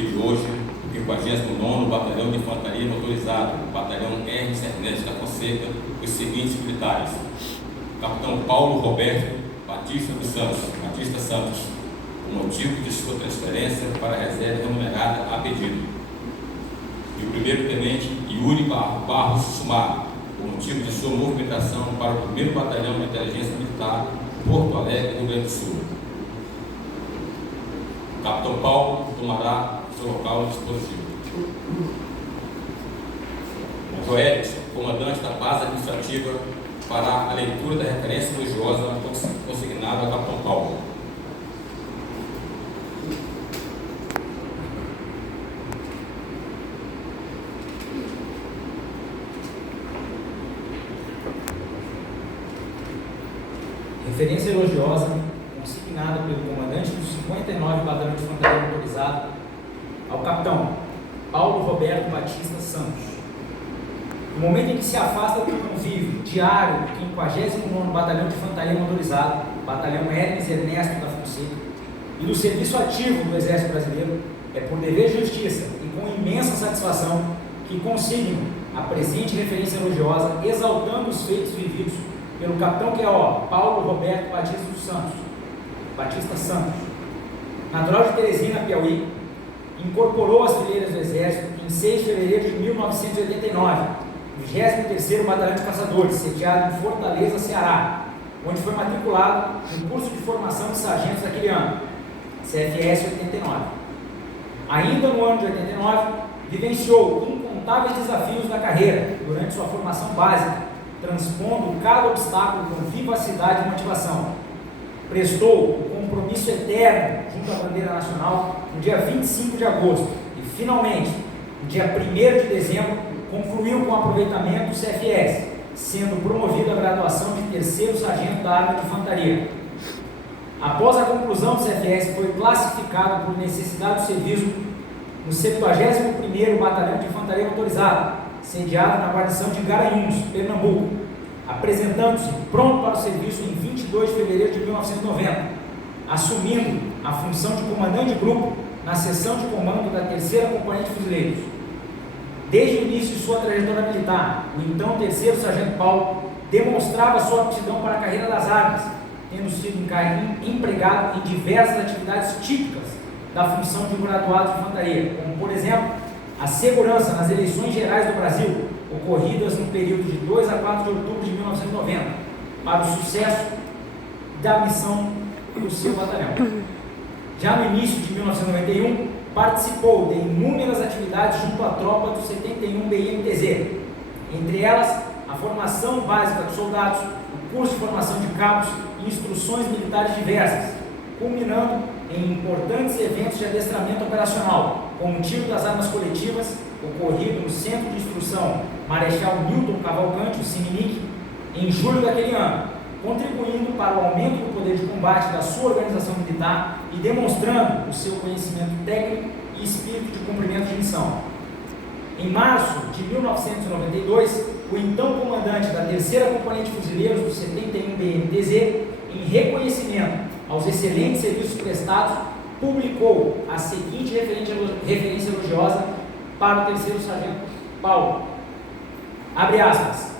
dia de hoje, o 59º Batalhão de Infantaria Motorizado, Batalhão R. Ernesto da Fonseca, os seguintes militares: Capitão Paulo Roberto Batista Santos, o motivo de sua transferência para a reserva remunerada a pedido. E o primeiro-tenente Yuri Barros Sumar, o motivo de sua movimentação para o 1º Batalhão de Inteligência Militar, Porto Alegre, Rio Grande do Sul. O Capitão Paulo tomará seu local dispositivo. O Joelix, comandante da base administrativa, fará a leitura da referência religiosa consignada ao Capitão Paulo. Referência elogiosa consignada pelo comandante do 59 Batalhão de Infantaria Motorizado ao Capitão Paulo Roberto Batista Santos. No momento em que se afasta do convívio diário do 59º Batalhão de Infantaria Motorizado, Batalhão Hermes Ernesto da Fonseca, e do serviço ativo do Exército Brasileiro, é por dever de justiça e com imensa satisfação que consigno a presente referência elogiosa, exaltando os feitos vividos pelo Capitão QO Paulo Roberto Batista Santos, natural de Teresina, Piauí, incorporou as fileiras do Exército em 6 de fevereiro de 1989, 23º Batalhão de Caçadores, sediado em Fortaleza, Ceará, onde foi matriculado no curso de formação de sargentos daquele ano, CFS 89. Ainda no ano de 89, vivenciou incontáveis desafios da carreira durante sua formação básica, transpondo cada obstáculo com vivacidade e motivação. Prestou o compromisso eterno junto à bandeira nacional no dia 25 de agosto e, finalmente, no dia 1º de dezembro, concluiu com aproveitamento do CFS, sendo promovido à graduação de 3º Sargento da Arma de Infantaria. Após a conclusão do CFS, foi classificado por necessidade do serviço no 71º Batalhão de Infantaria Motorizada, sediado na guarnição de Garanhuns, Pernambuco, apresentando-se pronto para o serviço em 22 de fevereiro de 1990, assumindo a função de comandante de grupo na seção de comando da 3ª Companhia de Fuzileiros. Desde o início de sua trajetória militar, o então 3º Sargento Paulo demonstrava sua aptidão para a carreira das armas, tendo sido empregado em diversas atividades típicas da função de graduado de infantaria, como, por exemplo, a segurança nas eleições gerais do Brasil, ocorridas no período de 2 a 4 de outubro de 1990, para o sucesso da missão do seu batalhão. Já no início de 1991, participou de inúmeras atividades junto à tropa do 71 BIMTZ, entre elas a formação básica dos soldados, o curso de formação de cabos e instruções militares diversas, culminando em importantes eventos de adestramento operacional, como o tiro das armas coletivas, ocorrido no Centro de Instrução Marechal Newton Cavalcante, o CIMINIC, em julho daquele ano, contribuindo para o aumento do poder de combate da sua organização militar e demonstrando o seu conhecimento técnico e espírito de cumprimento de missão. Em março de 1992, o então comandante da 3ª Companhia de Fuzileiros do 71 BMTZ, em reconhecimento aos excelentes serviços prestados, publicou a seguinte referência elogiosa para o 3º Sargento Paulo. Abre aspas.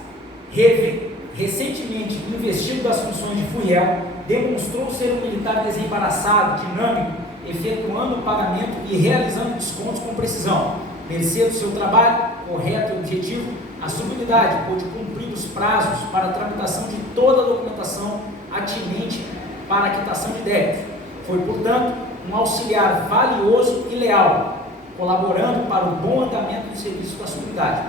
Recentemente investido das funções de Furiel, demonstrou ser um militar desembaraçado, dinâmico, efetuando o pagamento e realizando descontos com precisão. Mercê do seu trabalho, correto e objetivo, a sua unidade pôde cumprir os prazos para a tramitação de toda a documentação atinente para a quitação de débito. Foi, portanto, um auxiliar valioso e leal, colaborando para o bom andamento do serviço da sua unidade.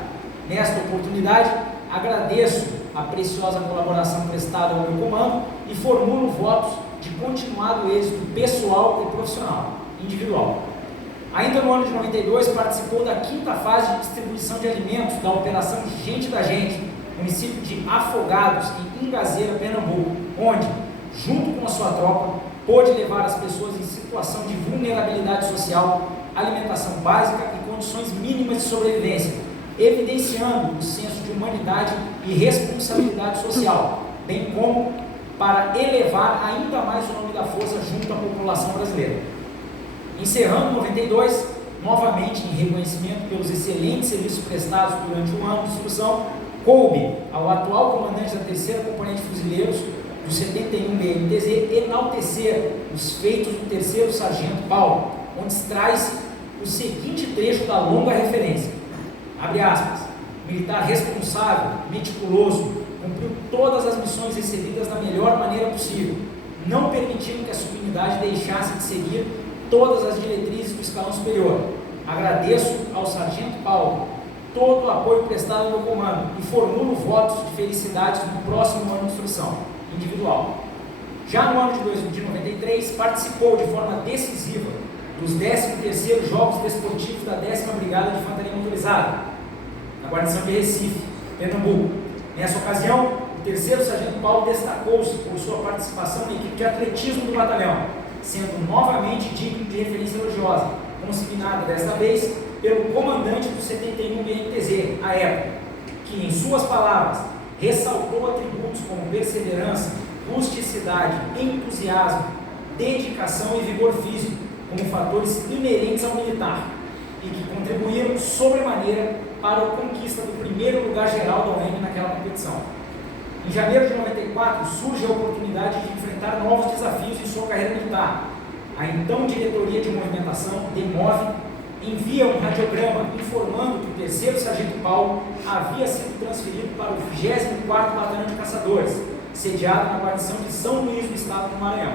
Nesta oportunidade, agradeço a preciosa colaboração prestada ao meu comando e formulo votos de continuado êxito pessoal e profissional, individual. Ainda no ano de 92, participou da 5ª fase de distribuição de alimentos da Operação Gente da Gente, município de Afogados, em Ingazeira, Pernambuco, onde, junto com a sua tropa, pôde levar as pessoas em situação de vulnerabilidade social, alimentação básica e condições mínimas de sobrevivência, evidenciando o senso de humanidade e responsabilidade social, bem como para elevar ainda mais o nome da força junto à população brasileira. Encerrando 92, novamente em reconhecimento pelos excelentes serviços prestados durante o ano de instrução, coube ao atual comandante da 3ª Componente de Fuzileiros do 71 BNTZ enaltecer os feitos do 3º Sargento Paulo, onde traz o seguinte trecho da longa referência, abre aspas, militar responsável, meticuloso, cumpriu todas as missões recebidas da melhor maneira possível, não permitindo que a subunidade deixasse de seguir todas as diretrizes do escalão superior. Agradeço ao Sargento Paulo todo o apoio prestado ao meu comando e formulo votos de felicidades no próximo ano de instrução individual. Já no ano de 93, participou de forma decisiva dos 13º Jogos Desportivos da 10ª Brigada de Infantaria Motorizada, na guarnição de Recife, Pernambuco. Nessa ocasião, o 3º Sargento Paulo destacou-se por sua participação na equipe de atletismo do batalhão, sendo novamente digno de referência elogiosa, consignada desta vez pelo comandante do 71 BNTZ, à época, que, em suas palavras, ressaltou atributos como perseverança, rusticidade, entusiasmo, dedicação e vigor físico como fatores inerentes ao militar e que contribuíram sobremaneira para a conquista do primeiro lugar geral da OM naquela competição. Em janeiro de 94, surge a oportunidade de enfrentar novos desafios em sua carreira militar. A então Diretoria de Movimentação, DEMOV, envia um radiograma informando que o 3º Sargento Paulo havia sido transferido para o 24º Batalhão de Caçadores, sediado na guarnição de São Luís do Estado do Maranhão.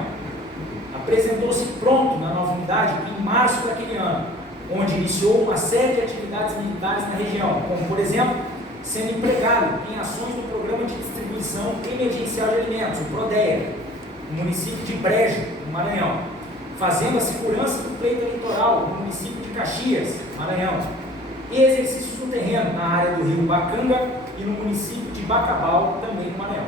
Apresentou-se pronto na nova unidade em março daquele ano, onde iniciou uma série de atividades militares na região, como, por exemplo, sendo empregado em ações do Programa de Distribuição Emergencial de Alimentos, o PRODEA, no município de Brejo, no Maranhão, fazendo a segurança do pleito eleitoral no município de Caxias, Maranhão, e exercícios no terreno na área do rio Bacanga e no município de Bacabal, também no Maranhão.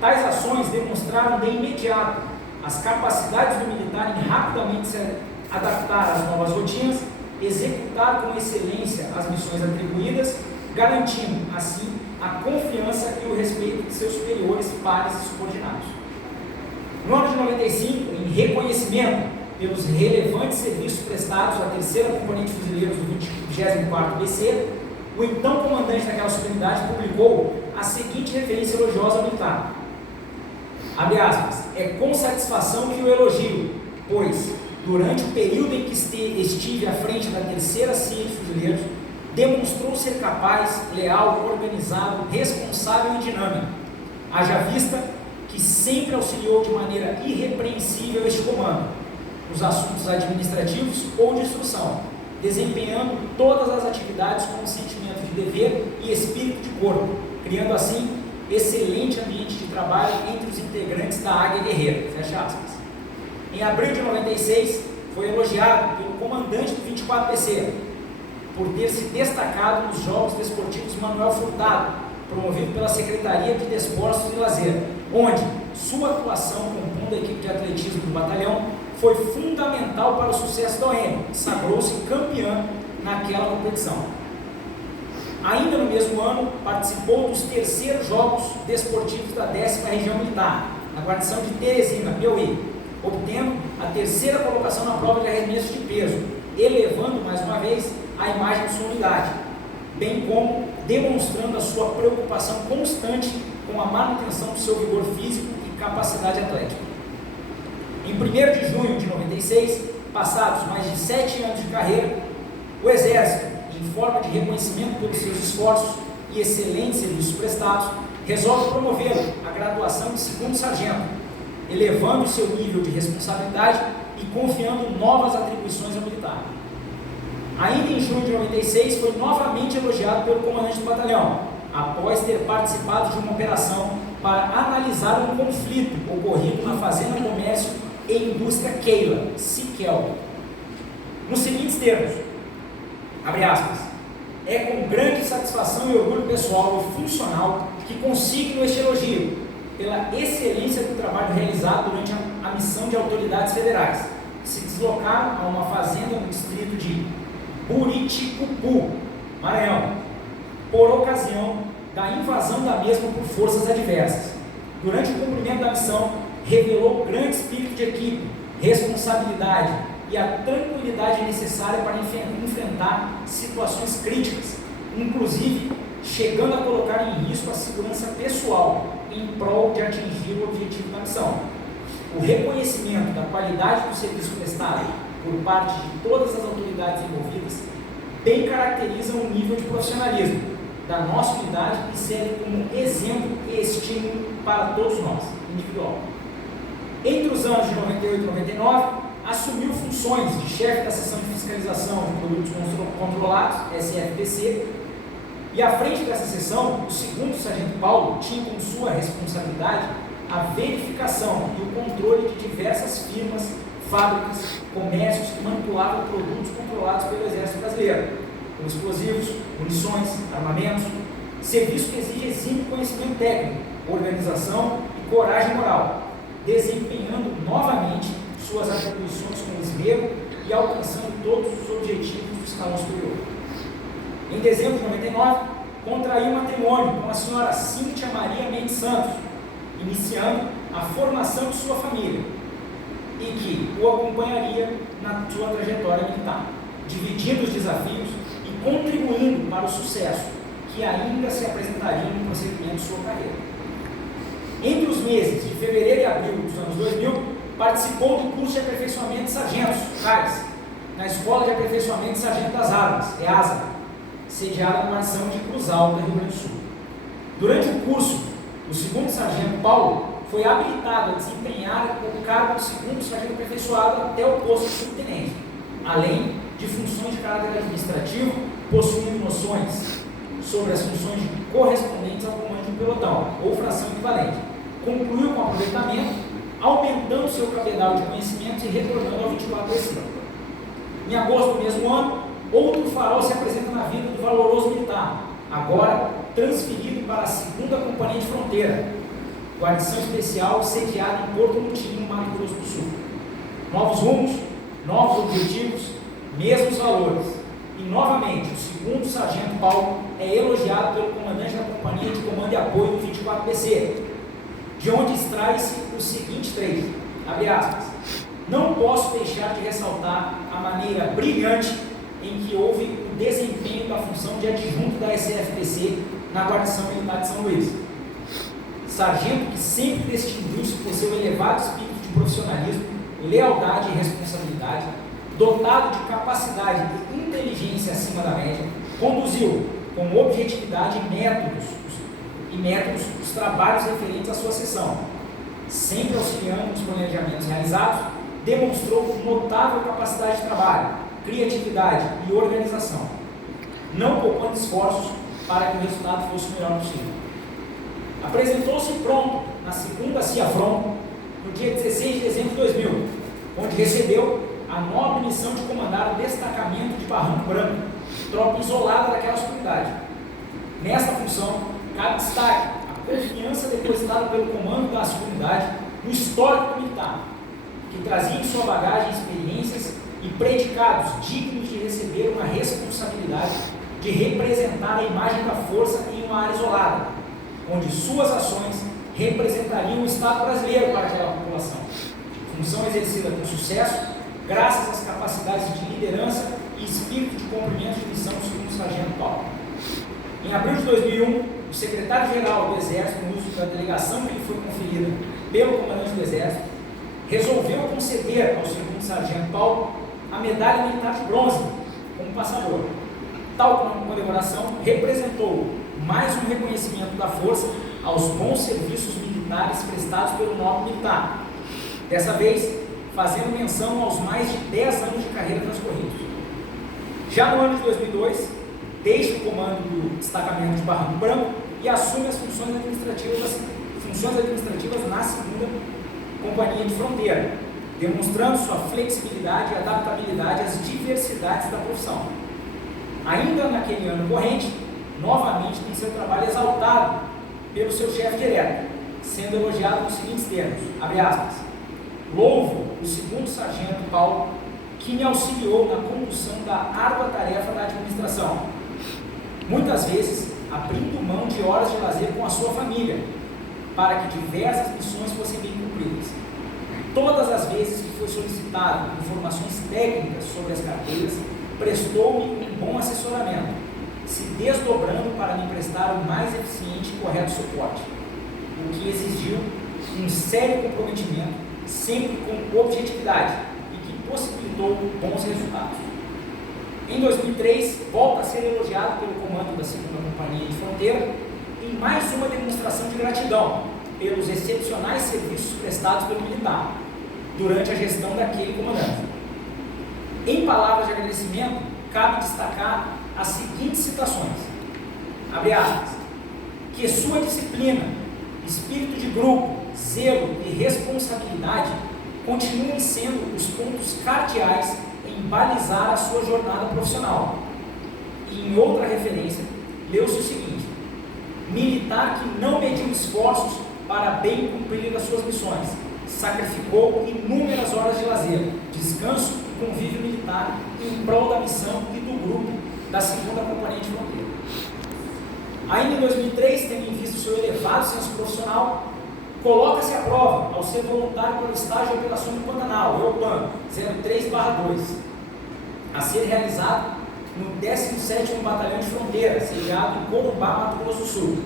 Tais ações demonstraram de imediato as capacidades do militar em rapidamente se adaptar às novas rotinas, executar com excelência as missões atribuídas, garantindo, assim, a confiança e o respeito de seus superiores, pares e subordinados. No ano de 95, em reconhecimento pelos relevantes serviços prestados à 3ª Componente de Fuzileiros do 24º BC, o então comandante daquela subunidade publicou a seguinte referência elogiosa ao militar. Abre aspas, é com satisfação que o elogio, pois, durante o período em que estive à frente da 3ª CIA de Fuzileiros, demonstrou ser capaz, leal, organizado, responsável e dinâmico. Haja vista que sempre auxiliou de maneira irrepreensível este comando, nos assuntos administrativos ou de instrução, desempenhando todas as atividades com sentimento de dever e espírito de corpo, criando assim excelente ambiente de trabalho entre os integrantes da Águia Guerreira. Fecha aspas. Em abril de 96, foi elogiado pelo comandante do 24PC por ter se destacado nos Jogos Desportivos Manuel Furtado, promovido pela Secretaria de Desportos e Lazer, onde sua atuação compondo a equipe de atletismo do batalhão foi fundamental para o sucesso da OM, que sagrou-se campeã naquela competição. Ainda no mesmo ano, participou dos 3º Jogos Desportivos da 10ª Região Militar, na guarnição de Teresina, Piauí, obtendo a 3ª colocação na prova de arremesso de peso, elevando mais uma vez a imagem de sua unidade, bem como demonstrando a sua preocupação constante com a manutenção do seu vigor físico e capacidade atlética. Em 1º de junho de 96, passados mais de 7 anos de carreira, o Exército, em forma de reconhecimento pelos seus esforços e excelentes serviços prestados, resolve promovê-lo à graduação de 2º sargento, elevando o seu nível de responsabilidade e confiando novas atribuições ao militar. Ainda em junho de 96, foi novamente elogiado pelo comandante do batalhão, após ter participado de uma operação para analisar um conflito ocorrido na Fazenda Comércio e Indústria Keila, Siquel. Nos seguintes termos, abre aspas, é com grande satisfação e orgulho pessoal e funcional que consigno este elogio pela excelência do trabalho realizado durante a missão de autoridades federais, que se deslocaram a uma fazenda no distrito de Buriticupu, Maranhão, por ocasião da invasão da mesma por forças adversas. Durante o cumprimento da missão, revelou grande espírito de equipe, responsabilidade, e a tranquilidade necessária para enfrentar situações críticas, inclusive chegando a colocar em risco a segurança pessoal em prol de atingir o objetivo da missão. O reconhecimento da qualidade do serviço prestado por parte de todas as autoridades envolvidas bem caracteriza um nível de profissionalismo da nossa unidade e serve como exemplo e estímulo para todos nós, individual. Entre os anos de 98 e 99, assumiu funções de chefe da seção de fiscalização de produtos controlados, SFPC, e à frente dessa seção, o segundo sargento Paulo tinha como sua responsabilidade a verificação e o controle de diversas firmas, fábricas, comércios que manipulavam produtos controlados pelo Exército Brasileiro, como explosivos, munições, armamentos, serviço que exige exímio conhecimento técnico, organização e coragem moral, desempenhando novamente suas atribuições com esmero e alcançando todos os objetivos do escalão superior. Em dezembro de 99, contraiu matrimônio com a senhora Cíntia Maria Mendes Santos, iniciando a formação de sua família, e que o acompanharia na sua trajetória militar, dividindo os desafios e contribuindo para o sucesso que ainda se apresentaria no prosseguimento de sua carreira. Entre os meses de fevereiro e abril dos anos 2000, participou do curso de aperfeiçoamento de sargentos, CARS, na Escola de Aperfeiçoamento de Sargento das Armas, EASA, sediada na Mansão de Cruz Alta, Rio Grande do Sul. Durante o curso, o segundo sargento Paulo foi habilitado a desempenhar o cargo de segundo sargento aperfeiçoado até o posto de subtenente, além de funções de caráter administrativo, possuindo noções sobre as funções correspondentes ao comando de um pelotão, ou fração equivalente. Concluiu com aproveitamento, aumentando seu cabedal de conhecimentos e retornando ao 24 desse ano. Em agosto do mesmo ano, outro farol se apresenta na vida do valoroso militar, agora transferido para a 2ª Companhia de Fronteira, guarnição especial sediada em Porto Mutilo, no Mato Grosso do Sul. Novos rumos, novos objetivos, mesmos valores. E novamente, o segundo sargento Paulo é elogiado pelo comandante da Companhia de Comando e Apoio do 24BC, de onde extrai-se o seguinte trecho, abre aspas: não posso deixar de ressaltar a maneira brilhante em que houve o desempenho da função de adjunto da SFPC na Guarnição Militar de São Luís. Sargento que sempre distinguiu-se por seu elevado espírito de profissionalismo, lealdade e responsabilidade, dotado de capacidade e inteligência acima da média, conduziu com objetividade e métodos os trabalhos referentes à sua seção, sempre auxiliando nos planejamentos realizados, demonstrou notável capacidade de trabalho, criatividade e organização, não poupando esforços para que o resultado fosse o melhor possível. Apresentou-se pronto na 2ª CIAFRON, no dia 16 de dezembro de 2000, onde recebeu a nobre missão de comandar o destacamento de Barranco Branco, tropa isolada daquela comunidade. Nesta função, cabe destaque a confiança depositada pelo comando da comunidade no histórico militar, que trazia em sua bagagem experiências e predicados dignos de receber uma responsabilidade de representar a imagem da força em uma área isolada, onde suas ações representariam o Estado brasileiro para aquela população. Função exercida com sucesso, graças às capacidades de liderança e espírito de cumprimento de missão do segundo sargento Paulo. Em abril de 2001, o secretário-geral do Exército, no uso da delegação que lhe foi conferida pelo comandante do Exército, resolveu conceder ao segundo sargento Paulo a medalha militar de bronze como passador. Tal condecoração representou mais um reconhecimento da força aos bons serviços militares prestados pelo nobre militar, dessa vez fazendo menção aos mais de 10 anos de carreira transcorridos. Já no ano de 2002, deixa o comando do destacamento de Barranco Branco e assume as funções administrativas na 2ª Companhia de Fronteira, demonstrando sua flexibilidade e adaptabilidade às diversidades da profissão. Ainda naquele ano corrente, novamente tem seu trabalho exaltado pelo seu chefe direto, sendo elogiado nos seguintes termos, abre aspas: louvo o segundo sargento Paulo, que me auxiliou na condução da árdua tarefa da administração, muitas vezes abrindo mão de horas de lazer com a sua família, para que diversas missões fossem bem cumpridas. Todas as vezes que foi solicitado informações técnicas sobre as carteiras, prestou-me um bom assessoramento, se desdobrando para me prestar o mais eficiente e correto suporte, o que exigiu um sério comprometimento, sempre com objetividade, e que possibilitou bons resultados. Em 2003, volta a ser elogiado pelo comando da 2ª Companhia de Fronteira em mais uma demonstração de gratidão pelos excepcionais serviços prestados pelo militar durante a gestão daquele comandante. Em palavras de agradecimento, cabe destacar as seguintes citações, abre aspas, que sua disciplina, espírito de grupo, zelo e responsabilidade continuem sendo os pontos cardeais em balizar a sua jornada profissional. E em outra referência, leu-se o seguinte: militar que não mediu esforços para bem cumprir as suas missões, sacrificou inúmeras horas de lazer, descanso e convívio militar em prol da missão e do grupo da 2ª Companhia de Fronteira. Ainda em 2003, tendo em vista o seu elevado senso profissional, coloca-se à prova ao ser voluntário para o estágio de operação do Pantanal, EOPAN 03/2, a ser realizado no 17º Batalhão de Fronteira, sediado em Corumbá, Mato Grosso do Sul.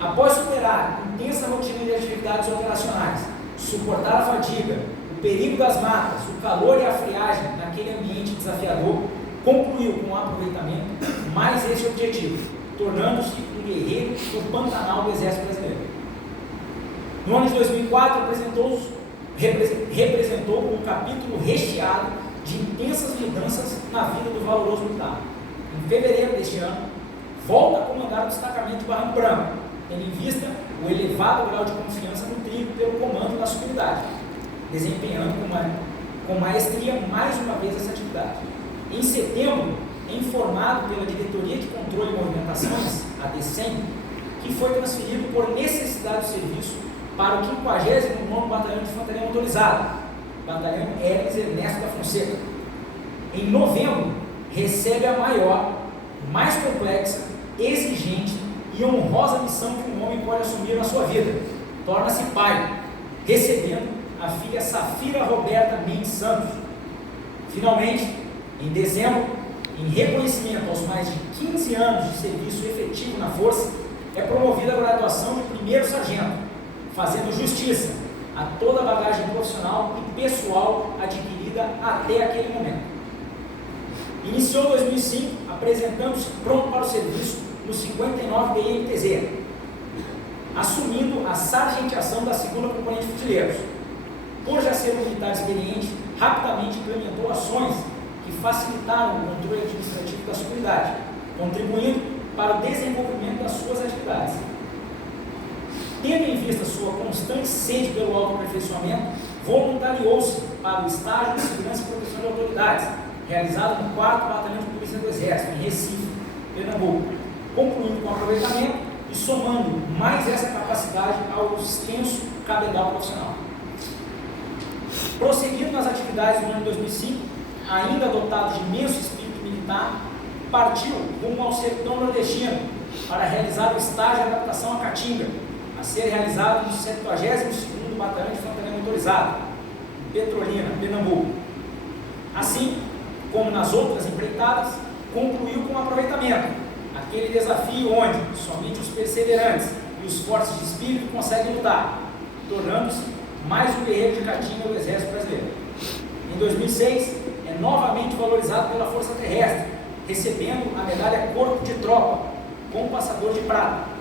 Após superar intensa rotina de atividades operacionais, suportar a fadiga, o perigo das matas, o calor e a friagem naquele ambiente desafiador, concluiu com o aproveitamento mais esse objetivo, tornando-se um guerreiro do Pantanal do Exército Brasileiro. No ano de 2004, representou um capítulo recheado de intensas mudanças na vida do valoroso militar. Em fevereiro deste ano, volta a comandar o destacamento de Barranco Branco, tendo em vista o elevado grau de confiança nutrido pelo comando da sua unidade, desempenhando com maestria mais uma vez essa atividade. Em setembro, é informado pela Diretoria de Controle e Movimentações, a DECEM, que foi transferido por necessidade do serviço para o 59º Batalhão de Infantaria Motorizada, Batalhão Hércules Ernesto da Fonseca. Em novembro, recebe a maior, mais complexa, exigente e honrosa missão que um homem pode assumir na sua vida. Torna-se pai, recebendo a filha Safira Roberta Mendes Santos. Finalmente, em dezembro, em reconhecimento aos mais de 15 anos de serviço efetivo na Força, é promovida a graduação de 1º sargento, fazendo justiça a toda a bagagem profissional e pessoal adquirida até aquele momento. Iniciou 2005 apresentando-se pronto para o serviço no 59 BMTZ, assumindo a sargenteação da 2ª Companhia de Fuzileiros. Por já ser um militar experiente, rapidamente implementou ações que facilitaram o controle administrativo da sua unidade, contribuindo para o desenvolvimento das suas atividades. Tendo em vista sua constante sede pelo autoaperfeiçoamento, voluntariou-se para o estágio de segurança e proteção de autoridades, realizado no 4º Batalhão de Polícia do Exército, em Recife, Pernambuco, concluindo com aproveitamento e somando mais essa capacidade ao extenso cabedal profissional. Prosseguindo nas atividades do ano de 2005, ainda dotado de imenso espírito militar, partiu rumo ao sertão nordestino para realizar o estágio de adaptação à Caatinga, a ser realizado no 72º Batalhão de Infantaria Motorizada, em Petrolina, Pernambuco. Assim, como nas outras empreitadas, concluiu com aproveitamento aquele desafio onde somente os perseverantes e os fortes de espírito conseguem lutar, tornando-se mais um guerreiro de Caatinga do Exército Brasileiro. Em 2006, é novamente valorizado pela Força Terrestre, recebendo a medalha Corpo de Tropa, com passador de prata.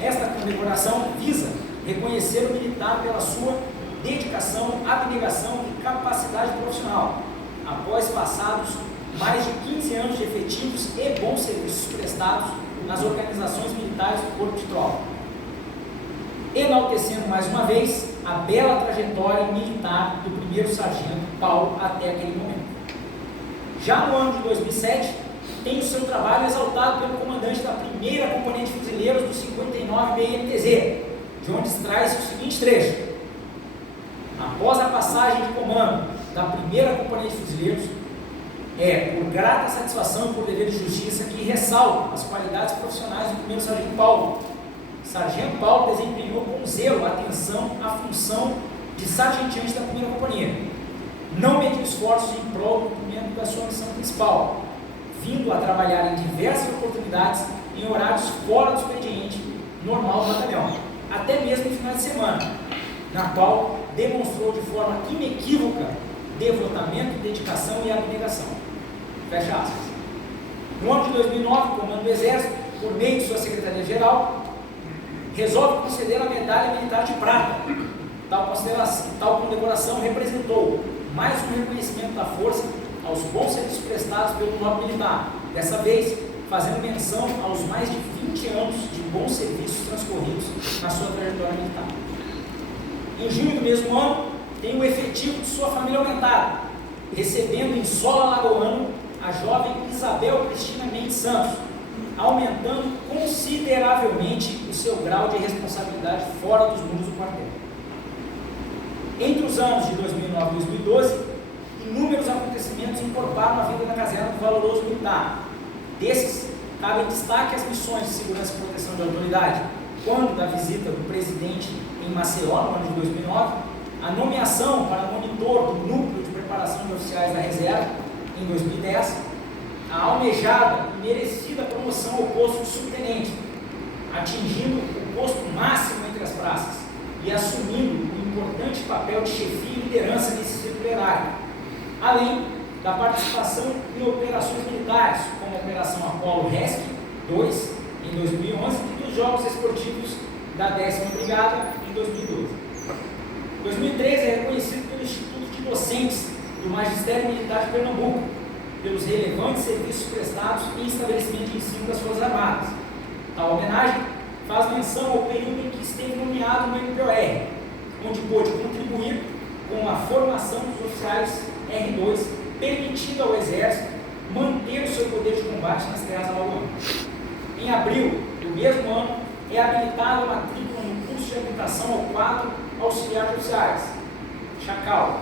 Esta condecoração visa reconhecer o militar pela sua dedicação, abnegação e capacidade profissional, após passados mais de 15 anos de efetivos e bons serviços prestados nas organizações militares do Corpo de Tropa, enaltecendo mais uma vez a bela trajetória militar do 1º Sargento Paulo até aquele momento. Já no ano de 2007, tem o seu trabalho exaltado pelo comandante da 1ª Companhia de Fuzileiros do 59 BMTZ, de onde extrai-se o seguinte trecho: após a passagem de comando da 1ª Companhia de Fuzileiros, é por grata satisfação e por dever de justiça que ressalto as qualidades profissionais do 1º Sargento Paulo. Sargento Paulo desempenhou com zelo, atenção, a função de sargenteante da primeira companhia. Não mediu esforços em prol do cumprimento da sua missão principal, vindo a trabalhar em diversas oportunidades em horários fora do expediente normal do batalhão, até mesmo no final de semana, na qual demonstrou de forma inequívoca devotamento, dedicação e abnegação. Fecha aspas. No ano de 2009, o Comando do Exército, por meio de sua Secretaria-Geral, resolve conceder a Medalha Militar de Prata. Tal condecoração representou mais um reconhecimento da força aos bons serviços prestados pelo nobre militar, dessa vez fazendo menção aos mais de 20 anos de bons serviços transcorridos na sua trajetória militar. Em junho do mesmo ano, tem o efetivo de sua família aumentado, recebendo em solo alagoano a jovem Isabel Cristina Mendes Santos, aumentando consideravelmente o seu grau de responsabilidade fora dos muros do quartel. Entre os anos de 2009 e 2012, inúmeros acontecimentos encorparam a vida da caserna do valoroso militar. Desses, cabe em destaque as missões de segurança e proteção de autoridade, quando da visita do presidente em Maceió, no ano de 2009, a nomeação para monitor do Núcleo de Preparação de Oficiais da Reserva, em 2010, a almejada e merecida promoção ao posto de subtenente, atingindo o posto máximo entre as praças e assumindo o importante papel de chefia e liderança nesse circular, além da participação em operações militares, como a Operação Apolo Rescue 2, em 2011, e dos Jogos Esportivos da 10ª Brigada, em 2012. 2013 é reconhecido pelo Instituto de Docentes do Magistério Militar de Pernambuco, pelos relevantes serviços prestados em estabelecimento de ensino das Forças Armadas. Tal homenagem faz menção ao período em que esteve nomeado no MPOR, onde pôde contribuir com a formação dos oficiais R2, permitindo ao Exército manter o seu poder de combate nas terras alagoanas. Em abril do mesmo ano, é habilitada a matrícula no curso de habilitação ao quadro auxiliar de oficiais, Chacal,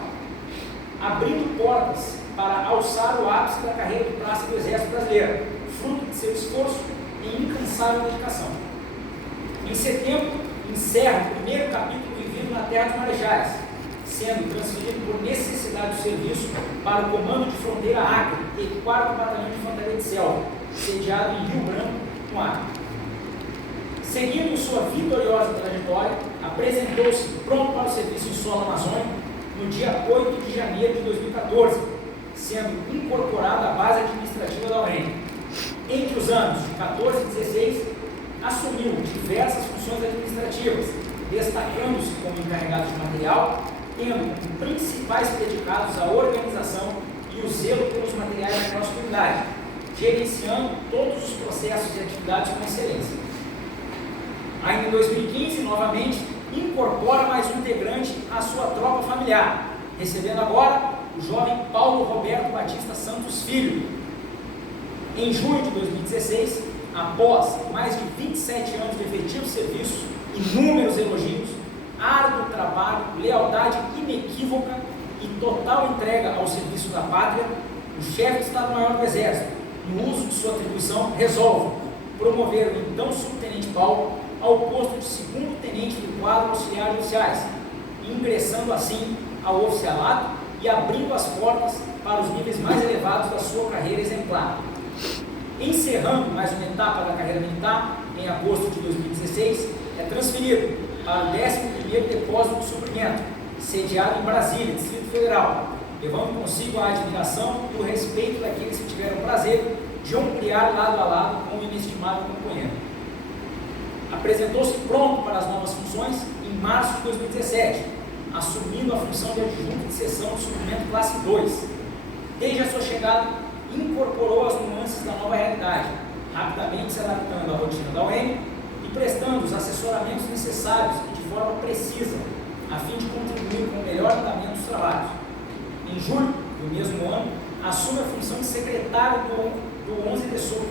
abrindo portas para alçar o ápice da carreira de praça do Exército Brasileiro, fruto de seu esforço e incansável dedicação. Em setembro, encerra o primeiro capítulo vivido na Terra dos Marechais, sendo transferido por necessidade do serviço para o Comando de Fronteira Acre e 4º Batalhão de Infantaria de Selva, sediado em Rio Branco, no Acre. Seguindo sua vitoriosa trajetória, apresentou-se pronto para o serviço em solo amazônico no dia 8 de janeiro de 2014, sendo incorporado à base administrativa da UEM. Entre os anos de 14 e 16, assumiu diversas funções administrativas, destacando-se como encarregado de material, tendo como principais dedicados à organização e o zelo pelos materiais da nossa comunidade, gerenciando todos os processos e atividades com excelência. Ainda em 2015, novamente, incorpora mais um integrante à sua tropa familiar, recebendo agora o jovem Paulo Roberto Batista Santos Filho. Em junho de 2016, após mais de 27 anos de efetivo serviço, inúmeros elogios, árduo trabalho, lealdade inequívoca e total entrega ao serviço da pátria, o chefe de Estado-Maior do Exército, no uso de sua atribuição, resolve promover o então subtenente Paulo ao posto de segundo tenente do quadro auxiliar de oficiais, ingressando assim ao oficialato e abrindo as portas para os níveis mais elevados da sua carreira exemplar. Encerrando mais uma etapa da carreira militar, em agosto de 2016, é transferido para o 11º Depósito de Suprimento, sediado em Brasília, Distrito Federal, levando consigo a admiração e o respeito daqueles que tiveram o prazer de ampliar lado a lado com o inestimável companheiro. Apresentou-se pronto para as novas funções em março de 2017, assumindo a função de adjunto de seção de suprimento classe 2. Desde a sua chegada, incorporou as nuances da nova realidade, rapidamente se adaptando à rotina da UEM e prestando os assessoramentos necessários de forma precisa, a fim de contribuir com o melhor andamento dos trabalhos. Em julho do mesmo ano, assume a função de secretário do 11 de Sul,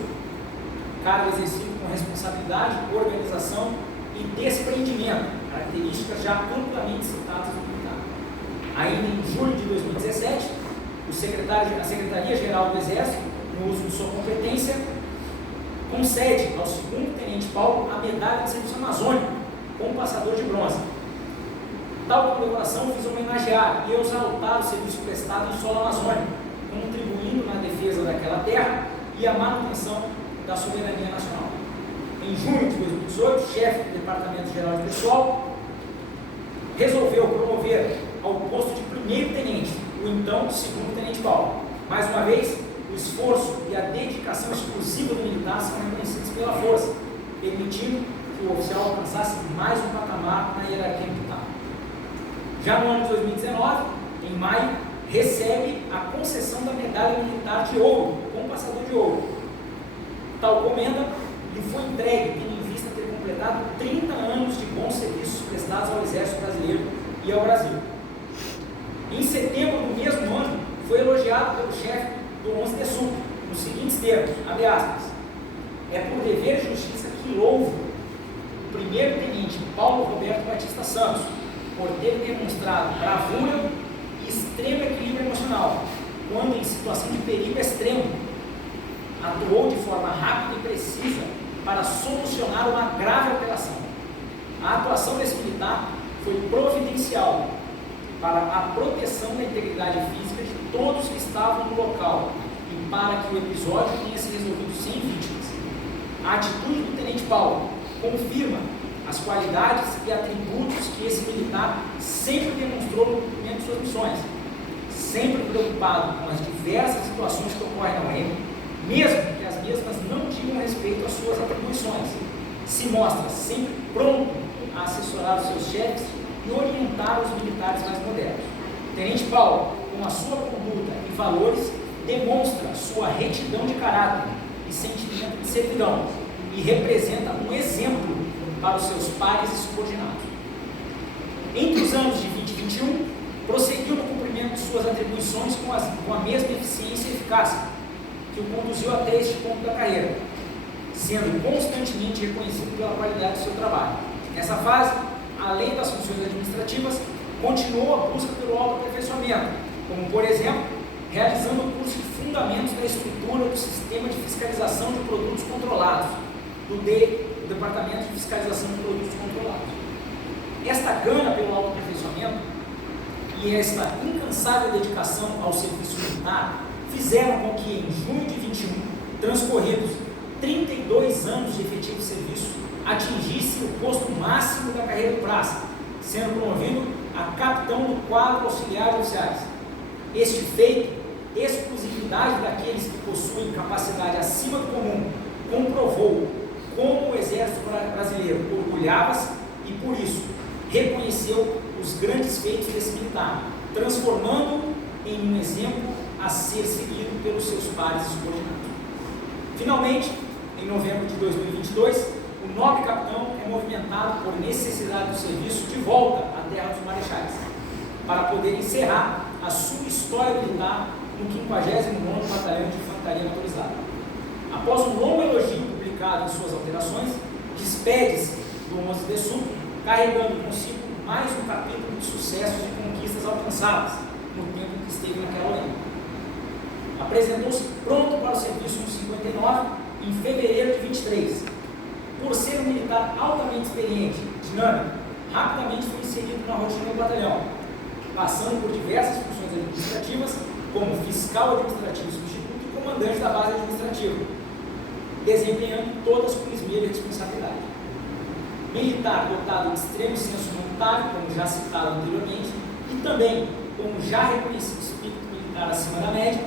cargo exercido com responsabilidade, organização e desprendimento, características já amplamente citadas no militar. Ainda em julho de 2017, a Secretaria-Geral do Exército, no uso de sua competência, concede ao segundo tenente Paulo a medalha de serviço amazônico, com passador de bronze. Tal condecoração visa homenagear e exaltar o serviço prestado em solo amazônico, contribuindo na defesa daquela terra e a manutenção da soberania nacional. Em junho de 2018, o chefe do Departamento Geral de Pessoal resolveu promover ao posto de primeiro-tenente o então segundo-tenente Paulo. Mais uma vez, o esforço e a dedicação exclusiva do militar são reconhecidos pela força, permitindo que o oficial alcançasse mais um patamar na hierarquia militar. Já no ano de 2019, em maio, recebe a concessão da medalha militar de ouro, com passador de ouro. Tal comenda lhe foi entregue, tendo em vista ter completado 30 anos de bons serviços prestados ao Exército Brasileiro e ao Brasil. Em setembro do mesmo ano, foi elogiado pelo chefe do 11 de Sul, nos seguintes termos, abre aspas, é por dever e justiça que louvo o primeiro-tenente Paulo Roberto Batista Santos, por ter demonstrado bravura e extremo equilíbrio emocional, quando em situação de perigo extremo, atuou de forma rápida e precisa para solucionar uma grave operação. A atuação desse militar foi providencial para a proteção da integridade física de todos que estavam no local e para que o episódio tenha se resolvido sem vítimas. A atitude do Tenente Paulo confirma as qualidades e atributos que esse militar sempre demonstrou no cumprimento de suas missões, sempre preocupado com as diversas situações que ocorrem na UEM, mesmo que as mesmas não digam respeito às suas atribuições, se mostra sempre pronto a assessorar os seus chefes e orientar os militares mais modernos. Tenente Paulo, com a sua conduta e valores, demonstra sua retidão de caráter e sentimento de servidão e representa um exemplo para os seus pares e subordinados. Entre os anos de 20 e 21, prosseguiu no cumprimento de suas atribuições com a mesma eficiência e eficácia, que o conduziu até este ponto da carreira, sendo constantemente reconhecido pela qualidade do seu trabalho. Nessa fase, além das funções administrativas, continuou a busca pelo autoaperfeiçoamento, como, por exemplo, realizando o curso de Fundamentos da Estrutura do Sistema de Fiscalização de Produtos Controlados, do Departamento de Fiscalização de Produtos Controlados. Esta gana pelo autoaperfeiçoamento e esta incansável dedicação ao serviço militar fizeram com que, em junho de 21, transcorridos 32 anos de efetivo serviço, atingisse o posto máximo da carreira de praça, sendo promovido a capitão do quadro auxiliar de oficiais. Este feito, exclusividade daqueles que possuem capacidade acima do comum, comprovou como o Exército Brasileiro orgulhava-se e, por isso, reconheceu os grandes feitos desse militar, transformando-o em um exemplo a ser seguido pelos seus pares e subordinados. Finalmente, em novembro de 2022, o nobre capitão é movimentado por necessidade do serviço de volta à Terra dos Marechais, para poder encerrar a sua história militar no 59º Batalhão de Infantaria Motorizada. Após um longo elogio publicado em suas alterações, despede-se do 11 de Sul, carregando consigo mais um capítulo de sucessos e conquistas alcançadas no tempo em que esteve naquela OEM. Apresentou-se pronto para o serviço no 59, em fevereiro de 23. Por ser um militar altamente experiente, dinâmico, rapidamente foi inserido na rotina do batalhão, passando por diversas funções administrativas, como fiscal administrativo substituto e comandante da base administrativa, desempenhando todas com esmero e responsabilidade. Militar dotado de extremo senso humanitário, como já citado anteriormente, e também, como já reconhecido espírito militar acima da média,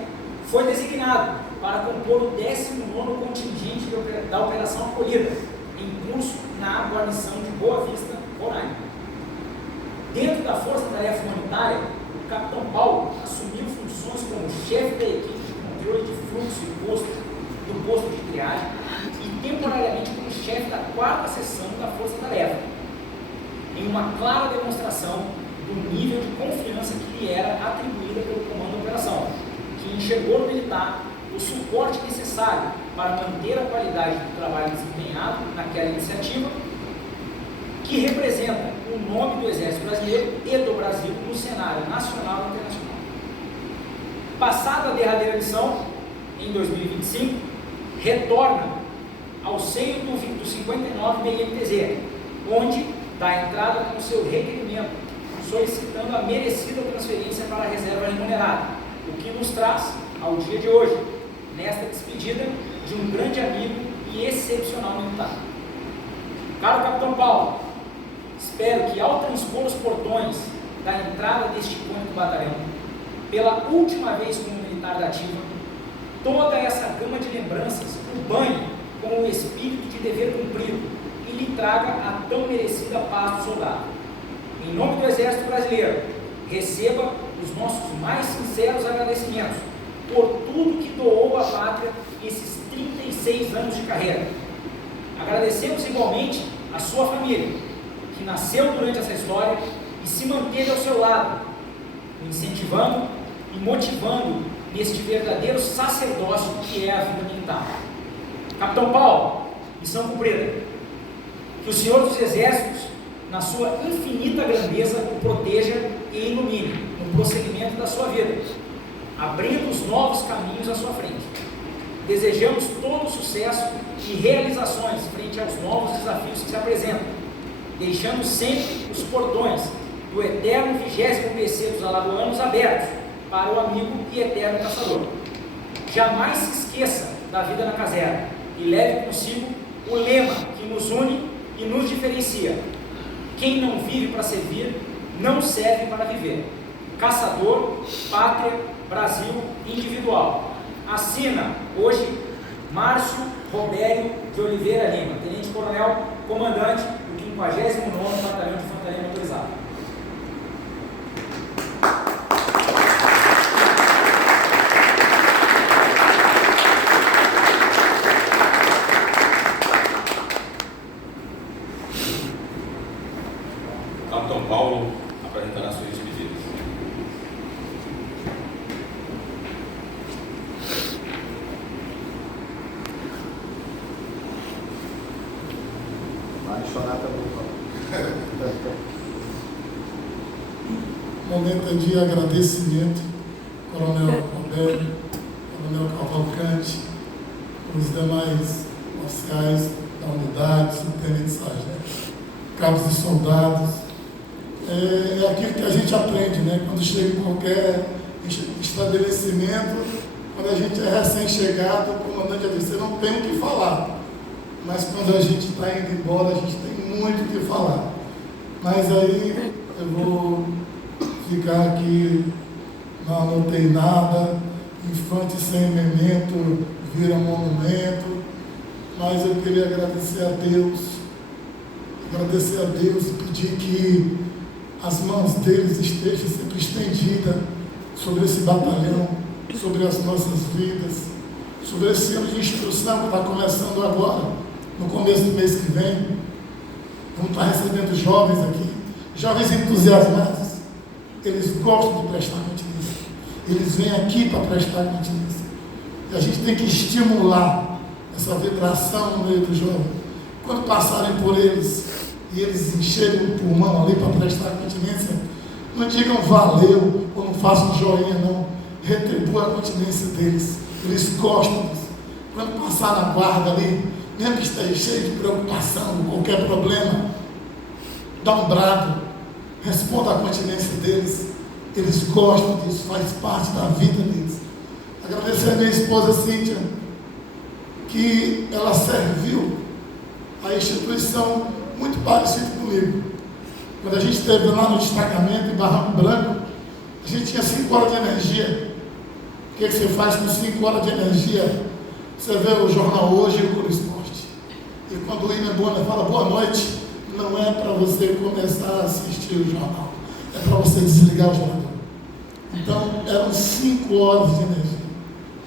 foi designado para compor o 19º contingente da Operação Acolhida, em curso na guarnição de Boa Vista, Roraima. Dentro da Força-Tarefa Humanitária, o capitão Paulo assumiu funções como chefe da equipe de controle de fluxo e do posto de triagem e temporariamente como chefe da 4ª seção da Força-Tarefa, em uma clara demonstração do nível de confiança que lhe era atribuída pelo comando da operação, que enxergou no militar o suporte necessário para manter a qualidade do trabalho desempenhado naquela iniciativa, que representa o nome do Exército Brasileiro e do Brasil no cenário nacional e internacional. Passada a derradeira missão, em 2025, retorna ao seio do 59 BMTZ, onde dá entrada com seu requerimento solicitando a merecida transferência para a reserva remunerada, o que nos traz ao dia de hoje, nesta despedida de um grande amigo e excepcional militar. Caro Capitão Paulo, espero que ao transpor os portões da entrada deste icônico batalhão, pela última vez como militar da ativa, toda essa gama de lembranças o banhe com o espírito de dever cumprido e lhe traga a tão merecida paz do soldado. Em nome do Exército Brasileiro, receba os nossos mais sinceros agradecimentos por tudo que doou à pátria esses 36 anos de carreira. Agradecemos igualmente a sua família, que nasceu durante essa história e se manteve ao seu lado, incentivando e motivando neste verdadeiro sacerdócio que é a vida militar. Capitão Paulo, missão cumprida. Que o Senhor dos Exércitos, na sua infinita grandeza, o proteja e ilumine no prosseguimento da sua vida, abrindo os novos caminhos à sua frente. Desejamos todo sucesso e realizações frente aos novos desafios que se apresentam, deixando sempre os portões do eterno 20º PC dos alagoanos abertos para o amigo e eterno caçador. Jamais se esqueça da vida na caserna e leve consigo o lema que nos une e nos diferencia: quem não vive para servir, não serve para viver. Caçador, pátria, Brasil, individual. Assina hoje Márcio Robério de Oliveira Lima, Tenente Coronel, comandante do 59º Batalhão de Infantaria Motorizada. Capitão Paulo apresentará suas despedidas. Vai chorar também. Momento de agradecimento, Coronel Roberto, Coronel Cavalcante, os demais oficiais da unidade, subtenentes sargentos, cabos e soldados. É aquilo que a gente aprende, né? Quando chega em qualquer estabelecimento, quando a gente é recém-chegado, o comandante já disse, você não tem o que falar. Mas quando a gente está indo embora, a gente tem muito o que falar. Mas aí eu vou ficar aqui, não anotei nada, infante sem memento vira monumento, mas eu queria agradecer a Deus e pedir que as mãos deles estejam sempre estendidas sobre esse batalhão, sobre as nossas vidas, sobre esse ano de instrução que está começando agora, no começo do mês que vem. Vamos estar recebendo jovens aqui, jovens entusiasmados. Eles gostam de prestar continência, eles vêm aqui para prestar continência, e a gente tem que estimular essa vibração no meio do jovem. Quando passarem por eles e eles encherem o pulmão ali para prestar continência, não digam valeu ou não façam joinha, não. Retribua a continência deles, eles gostam disso. Quando passar na guarda ali, mesmo que esteja cheio de preocupação, qualquer problema, dá um brado, responda à continência deles, eles gostam disso, faz parte da vida deles. Agradecer a minha esposa Cíntia, que ela serviu a instituição muito parecido comigo. Quando a gente esteve lá no destacamento em Barranco Branco, a gente tinha 5 horas de energia. O que você faz com 5 horas de energia? Você vê o jornal Hoje e o Clube Esporte. E quando o William Bonner fala boa noite, não é para você começar a assistir o jornal, é para você desligar o jornal. Então, eram 5 horas de energia.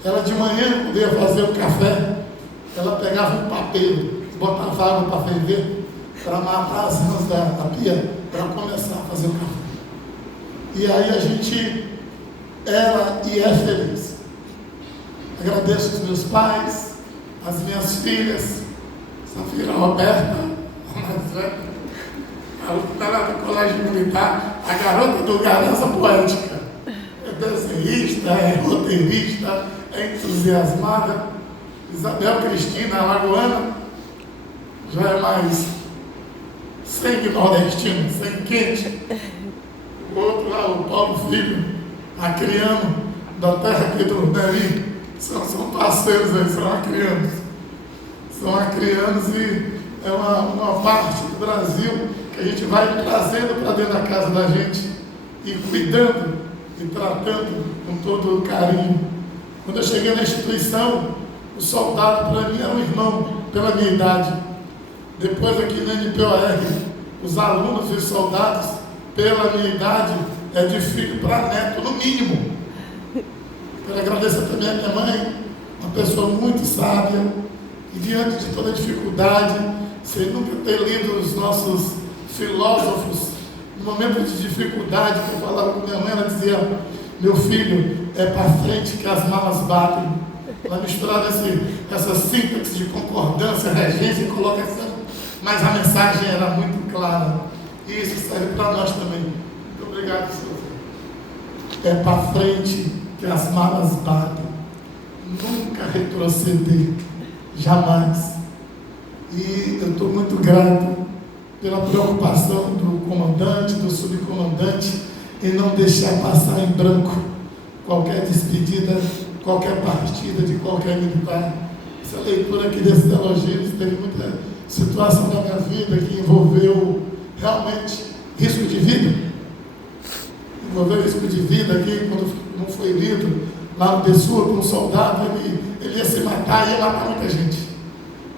Ela de manhã, quando ia fazer o café, ela pegava um papel e botava água para ferver, para matar as rãs da pia, para começar a fazer o café. E aí a gente era e é feliz. Agradeço os meus pais, as minhas filhas, Safira Roberta, a mais velha, a última do Colégio Militar, a garota do Garança Poética. É desenhista, é roteirista, é entusiasmada. Isabel Cristina, alagoana, já é mais sangue nordestino, sangue quente. o outro lá, o Paulo Filho, Acriano, da terra aqui do Neri, são parceiros aí, são acrianos. São acrianos e é uma parte do Brasil que a gente vai trazendo para dentro da casa da gente e cuidando e tratando com todo o carinho. Quando eu cheguei na instituição, o soldado para mim era um irmão, pela minha idade. Depois aqui na NPOR, os alunos e os soldados, pela minha idade, é de filho para neto, no mínimo. Quero agradecer também a minha mãe, uma pessoa muito sábia, e diante de toda dificuldade, sem nunca ter lido os nossos filósofos, no momento de dificuldade, que eu falava com minha mãe, ela dizia: meu filho, é para frente que as malas batem. Ela misturava essa sintaxe de concordância, regência e colocação, mas a mensagem era muito clara, e isso serve para nós também. Muito obrigado, senhor. É para frente que as malas batem, nunca retroceder, jamais. E eu estou muito grato pela preocupação do comandante, do subcomandante, em não deixar passar em branco qualquer despedida, qualquer partida de qualquer militar. Essa leitura aqui desses elogios, teve muita situação da minha vida que envolveu realmente risco de vida. Envolveu risco de vida aqui, quando não foi lido lá no Pessoa, com um soldado, ele ia se matar, ia matar muita gente.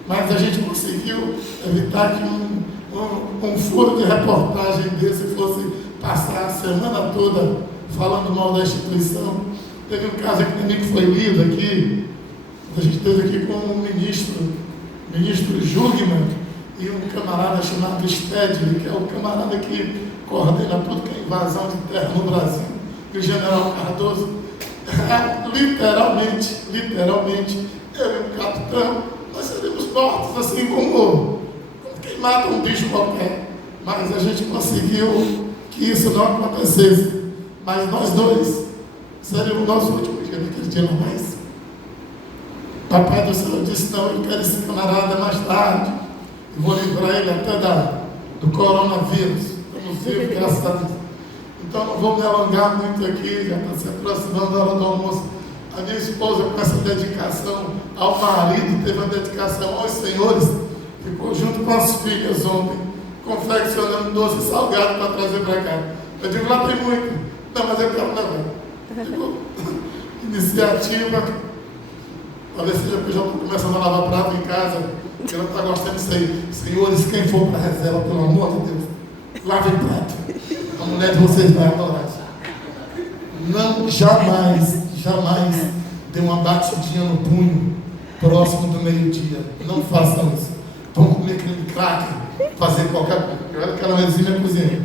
Mas a gente conseguiu evitar que um furo de reportagem desse fosse passar a semana toda falando mal da instituição. Teve um caso aqui também que foi lido aqui, a gente esteve aqui com o ministro Jugman, e um camarada chamado Stedley, que é o camarada que coordena tudo que é invasão de terra no Brasil, e o general Cardoso, literalmente, eu e o capitão, nós seríamos mortos assim como quem mata um bicho qualquer, mas a gente conseguiu que isso não acontecesse. Mas nós dois seria o nosso último dia naquele dia, não mais. Papai do céu disse: não, eu quero esse camarada mais tarde, eu vou livrar ele até do coronavírus. Estamos vivos, graças a Deus. Então não vou me alongar muito aqui, já está se aproximando da hora do almoço. A minha esposa, com essa dedicação ao marido, teve uma dedicação aos senhores, ficou junto com as filhas ontem, confeccionando doce salgado para trazer para cá. Eu digo: lá tem muito. Não, mas eu quero levar. Ficou iniciativa. Talvez seja porque eu já estou começando a lavar prato em casa, porque ela está gostando disso aí. Senhores, quem for para a reserva, pelo amor de Deus, lave prato. A mulher de vocês vai adorar. Não, jamais dê uma batidinha no punho próximo do meio-dia. Não façam isso. Vão comer aquele crack, fazer qualquer coisa. Eu era aquela exímia cozinheira.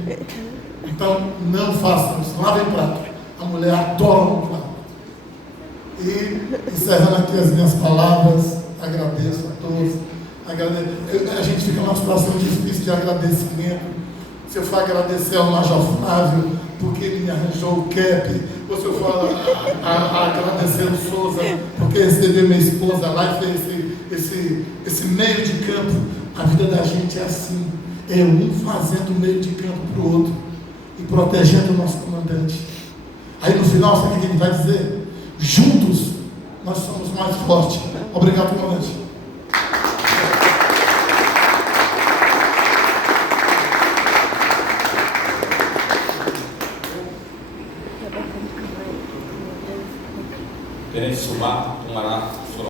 Então, não façam isso. Lavem prato. A mulher adora o prato. E, encerrando aqui as minhas palavras, agradeço a todos. A gente fica numa situação difícil de agradecimento. Se eu for agradecer ao Major Flávio, porque ele me arranjou o cap, ou se eu for agradecer ao Souza, porque recebeu minha esposa lá e fez esse meio de campo. A vida da gente é assim, é um fazendo meio de campo para o outro e protegendo o nosso comandante. Aí no final, sabe o que ele vai dizer? Juntos nós somos mais fortes. Obrigado, comandante. Tenente Subato,